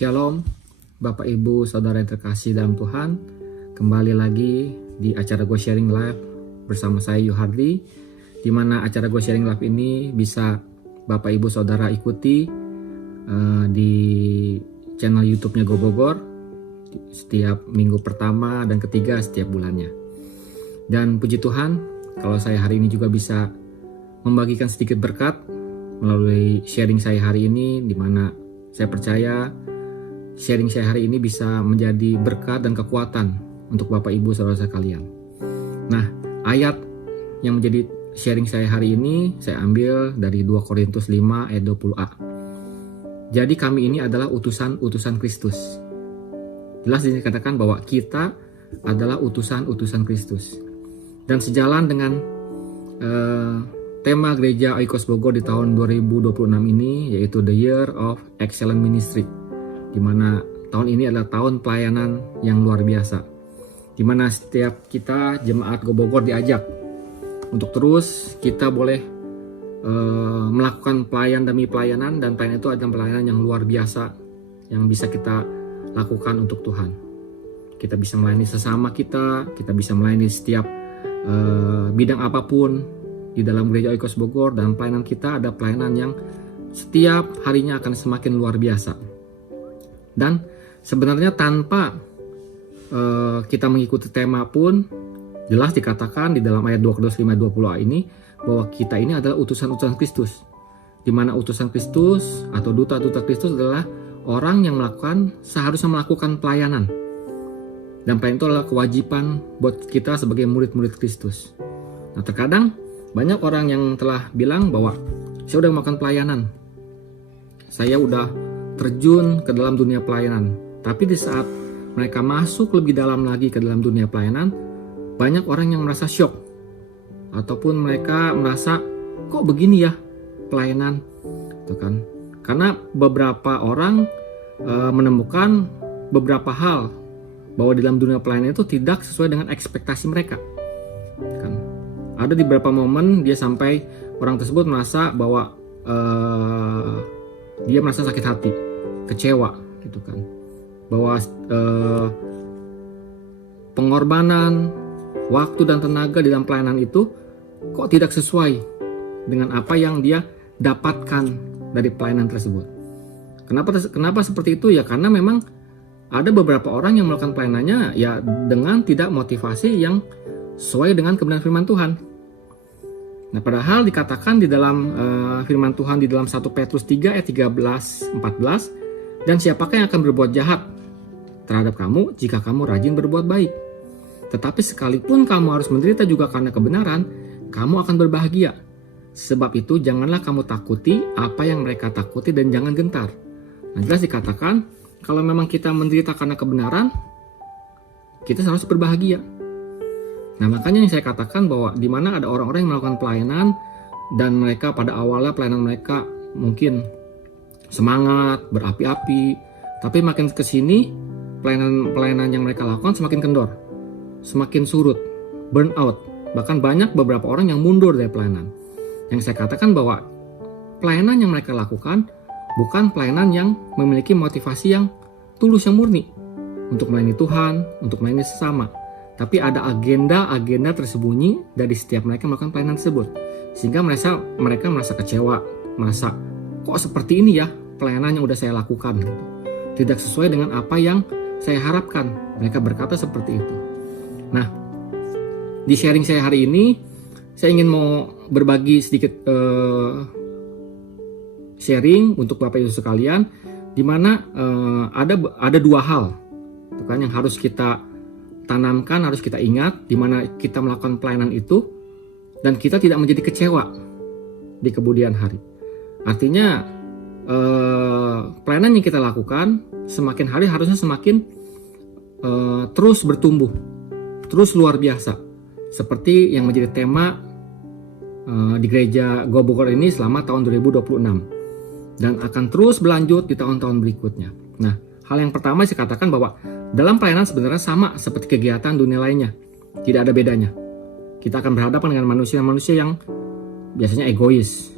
Shalom, Bapak Ibu Saudara yang terkasih dalam Tuhan. Kembali lagi di acara Go Sharing Live bersama saya Yuhardi, di mana acara Go Sharing Live ini bisa Bapak Ibu Saudara ikuti di channel YouTube-nya Go Bogor setiap minggu pertama dan ketiga setiap bulannya. Dan puji Tuhan, kalau saya hari ini juga bisa membagikan sedikit berkat melalui sharing saya hari ini, di mana saya percaya sharing saya hari ini bisa menjadi berkat dan kekuatan untuk Bapak Ibu Saudara sekalian. Nah, ayat yang menjadi sharing saya hari ini saya ambil dari 2 Korintus 5 ayat 20a. Jadi kami ini adalah utusan-utusan Kristus. Jelas dikatakan bahwa kita adalah utusan-utusan Kristus. Dan sejalan dengan tema Gereja Oikos Bogor di tahun 2026 ini, yaitu The Year of Excellent Ministry, di mana tahun ini adalah tahun pelayanan yang luar biasa, di mana setiap kita jemaat Go Bogor diajak untuk terus kita boleh melakukan pelayan demi pelayanan, dan pelayanan itu adalah pelayanan yang luar biasa yang bisa kita lakukan untuk Tuhan. Kita bisa melayani sesama kita bisa melayani setiap bidang apapun di dalam Gereja Oikos Bogor, dan pelayanan kita ada pelayanan yang setiap harinya akan semakin luar biasa. Dan sebenarnya tanpa kita mengikuti tema pun, jelas dikatakan di dalam ayat 2 Korintus 5:20a ini bahwa kita ini adalah utusan-utusan Kristus, di mana utusan Kristus atau duta-duta Kristus adalah orang yang seharusnya melakukan pelayanan. Dan pelayanan itu adalah kewajiban buat kita sebagai murid-murid Kristus. Nah, terkadang banyak orang yang telah bilang bahwa saya udah melakukan pelayanan, saya udah terjun ke dalam dunia pelayanan. Tapi di saat mereka masuk lebih dalam lagi ke dalam dunia pelayanan, banyak orang yang merasa syok, ataupun mereka merasa kok begini ya pelayanan, itu kan? Karena beberapa orang menemukan beberapa hal bahwa di dalam dunia pelayanan itu tidak sesuai dengan ekspektasi mereka, kan? Ada di beberapa momen dia sampai orang tersebut merasa bahwa dia merasa sakit hati, kecewa, gitu kan, bahwa pengorbanan waktu dan tenaga di dalam pelayanan itu kok tidak sesuai dengan apa yang dia dapatkan dari pelayanan tersebut. Kenapa seperti itu? Ya karena memang ada beberapa orang yang melakukan pelayanannya ya dengan tidak motivasi yang sesuai dengan kebenaran firman Tuhan. Nah, padahal dikatakan di dalam firman Tuhan di dalam 1 Petrus 3 ayat 13-14, dan siapakah yang akan berbuat jahat terhadap kamu jika kamu rajin berbuat baik? Tetapi sekalipun kamu harus menderita juga karena kebenaran, kamu akan berbahagia. Sebab itu janganlah kamu takuti apa yang mereka takuti, dan jangan gentar. Nah, jelas dikatakan kalau memang kita menderita karena kebenaran, kita harus berbahagia. Nah, makanya yang saya katakan bahwa di mana ada orang-orang yang melakukan pelayanan, dan mereka pada awalnya pelayanan mereka mungkin semangat, berapi-api, tapi makin kesini pelayanan yang mereka lakukan semakin kendor, semakin surut, burn out. Bahkan banyak beberapa orang yang mundur dari pelayanan. Yang saya katakan bahwa pelayanan yang mereka lakukan bukan pelayanan yang memiliki motivasi yang tulus, yang murni untuk melayani Tuhan, untuk melayani sesama. Tapi ada agenda tersembunyi dari setiap mereka melakukan pelayanan tersebut, sehingga mereka merasa kecewa, merasa kok seperti ini ya pelayanan yang udah saya lakukan, gitu. Tidak sesuai dengan apa yang saya harapkan. Mereka berkata seperti itu. Nah, di sharing saya hari ini, saya ingin mau berbagi sedikit sharing untuk Bapak Ibu sekalian, di mana ada dua hal, itu kan, yang harus kita tanamkan, harus kita ingat, di mana kita melakukan pelayanan itu dan kita tidak menjadi kecewa di kemudian hari. Artinya pelayanan yang kita lakukan semakin hari harusnya semakin terus bertumbuh, terus luar biasa, seperti yang menjadi tema di Gereja Go Bogor ini selama tahun 2026, dan akan terus berlanjut di tahun-tahun berikutnya. Nah, hal yang pertama saya katakan bahwa dalam pelayanan sebenarnya sama seperti kegiatan dunia lainnya, tidak ada bedanya. Kita akan berhadapan dengan manusia-manusia yang biasanya egois,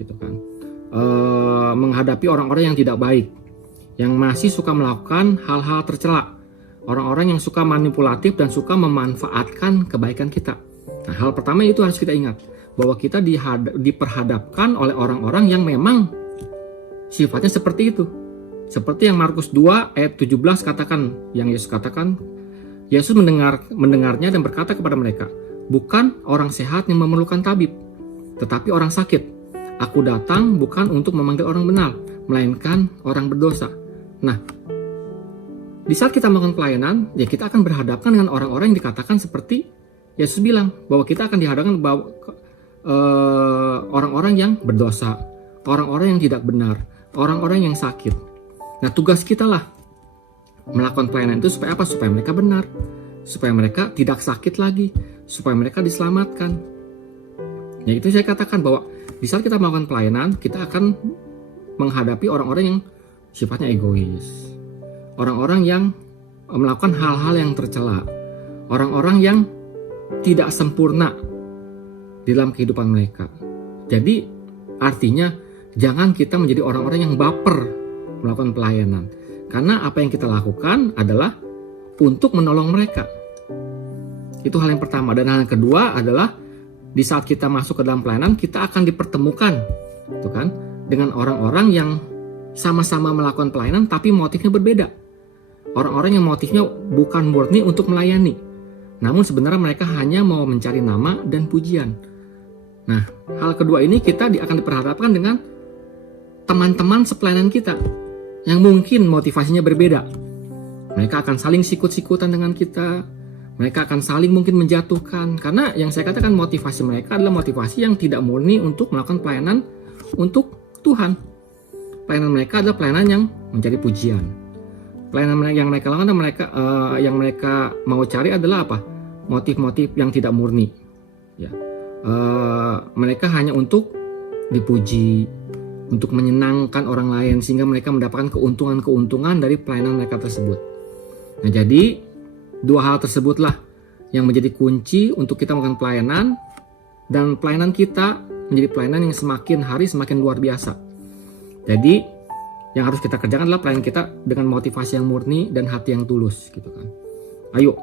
gitu kan, menghadapi orang-orang yang tidak baik, yang masih suka melakukan hal-hal tercela. Orang-orang yang suka manipulatif dan suka memanfaatkan kebaikan kita. Nah, hal pertama itu harus kita ingat, bahwa kita diperhadapkan oleh orang-orang yang memang sifatnya seperti itu. Seperti yang Markus 2 ayat 17 katakan, yang Yesus katakan, Yesus mendengarnya dan berkata kepada mereka, bukan orang sehat yang memerlukan tabib, tetapi orang sakit. Aku datang bukan untuk memanggil orang benar, melainkan orang berdosa. Nah, di saat kita melakukan pelayanan, ya kita akan berhadapan dengan orang-orang yang dikatakan seperti Yesus bilang, bahwa kita akan dihadapkan bahwa orang-orang yang berdosa, orang-orang yang tidak benar, orang-orang yang sakit. Nah, tugas kita lah melakukan pelayanan itu supaya apa? Supaya mereka benar, supaya mereka tidak sakit lagi, supaya mereka diselamatkan. Ya, itu saya katakan bahwa di saat kita melakukan pelayanan, kita akan menghadapi orang-orang yang sifatnya egois, orang-orang yang melakukan hal-hal yang tercela, orang-orang yang tidak sempurna dalam kehidupan mereka. Jadi artinya jangan kita menjadi orang-orang yang baper melakukan pelayanan, karena apa yang kita lakukan adalah untuk menolong mereka. Itu hal yang pertama. Dan hal yang kedua adalah di saat kita masuk ke dalam pelayanan, kita akan dipertemukan, gitu kan, dengan orang-orang yang sama-sama melakukan pelayanan tapi motifnya berbeda. Orang-orang yang motifnya bukan murni untuk melayani, namun sebenarnya mereka hanya mau mencari nama dan pujian. Nah, hal kedua ini kita akan diperhadapkan dengan teman-teman sepelayanan kita yang mungkin motivasinya berbeda. Mereka akan saling sikut-sikutan dengan kita, mereka akan saling mungkin menjatuhkan, karena yang saya katakan motivasi mereka adalah motivasi yang tidak murni untuk melakukan pelayanan untuk Tuhan. Pelayanan mereka adalah pelayanan yang mencari pujian. Pelayanan yang mereka lakukan, yang mereka mau cari adalah apa? Motif-motif yang tidak murni. Ya, mereka hanya untuk dipuji, untuk menyenangkan orang lain, sehingga mereka mendapatkan keuntungan-keuntungan dari pelayanan mereka tersebut. Nah, jadi dua hal tersebutlah yang menjadi kunci untuk kita melakukan pelayanan, dan pelayanan kita menjadi pelayanan yang semakin hari semakin luar biasa. Jadi yang harus kita kerjakan adalah pelayanan kita dengan motivasi yang murni dan hati yang tulus, gitu kan. Ayo,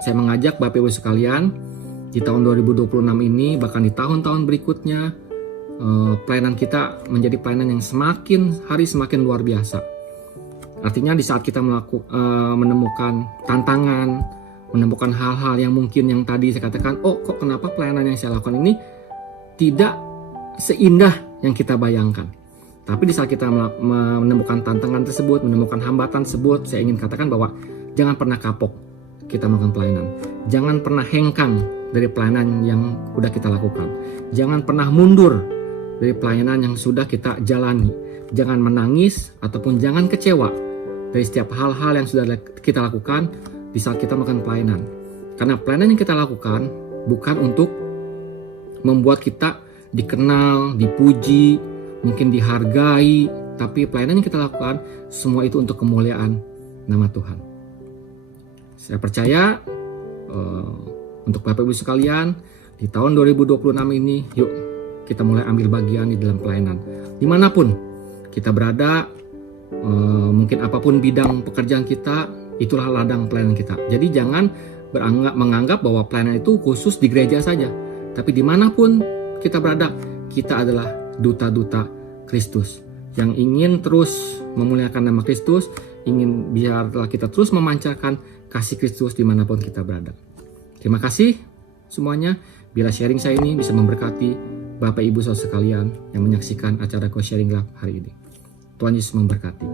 saya mengajak Bapak Ibu sekalian, di tahun 2026 ini, bahkan di tahun-tahun berikutnya, pelayanan kita menjadi pelayanan yang semakin hari semakin luar biasa. Artinya di saat kita menemukan tantangan, menemukan hal-hal yang mungkin yang tadi saya katakan, oh kok kenapa pelayanan yang saya lakukan ini tidak seindah yang kita bayangkan. Tapi di saat kita menemukan tantangan tersebut, menemukan hambatan tersebut, saya ingin katakan bahwa jangan pernah kapok kita melakukan pelayanan. Jangan pernah hengkang dari pelayanan yang sudah kita lakukan. Jangan pernah mundur dari pelayanan yang sudah kita jalani. Jangan menangis ataupun jangan kecewa dari setiap hal-hal yang sudah kita lakukan di saat kita melakukan pelayanan. Karena pelayanan yang kita lakukan bukan untuk membuat kita dikenal, dipuji, mungkin dihargai, tapi pelayanan yang kita lakukan semua itu untuk kemuliaan nama Tuhan. Saya percaya untuk Bapak Ibu sekalian, di tahun 2026 ini, yuk kita mulai ambil bagian di dalam pelayanan. Dimanapun kita berada, mungkin apapun bidang pekerjaan kita, itulah ladang pelayanan kita. Jadi jangan menganggap bahwa pelayanan itu khusus di gereja saja, tapi dimanapun kita berada, kita adalah duta-duta Kristus yang ingin terus memuliakan nama Kristus, ingin biarlah kita terus memancarkan kasih Kristus dimanapun kita berada. Terima kasih semuanya. Bila sharing saya ini bisa memberkati Bapak Ibu Saudara sekalian yang menyaksikan acara Co Sharing Lab hari ini. Tuhan Yesus memberkati.